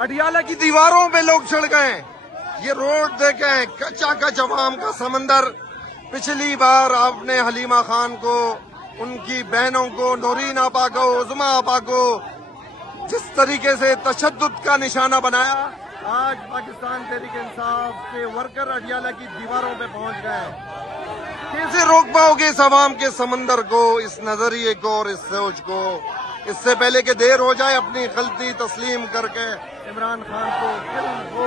अडियाला की दीवारों पे लोग चढ़ गए। ये रोड देखें, कच्चा कच अवाम का समंदर। पिछली बार आपने हलीमा खान को, उनकी बहनों को, नौरीन आपा को, उज़मा आपा को जिस तरीके से तशद्दुद का निशाना बनाया, आज पाकिस्तान तहरीक इंसाफ के वर्कर अडियाला की दीवारों पे पहुंच गए। कैसे रोक पाओगे इस अवाम के समंदर को, इस नजरिए को और इस सोच को? इससे पहले कि देर हो जाए, अपनी गलती तस्लीम करके इमरान खान को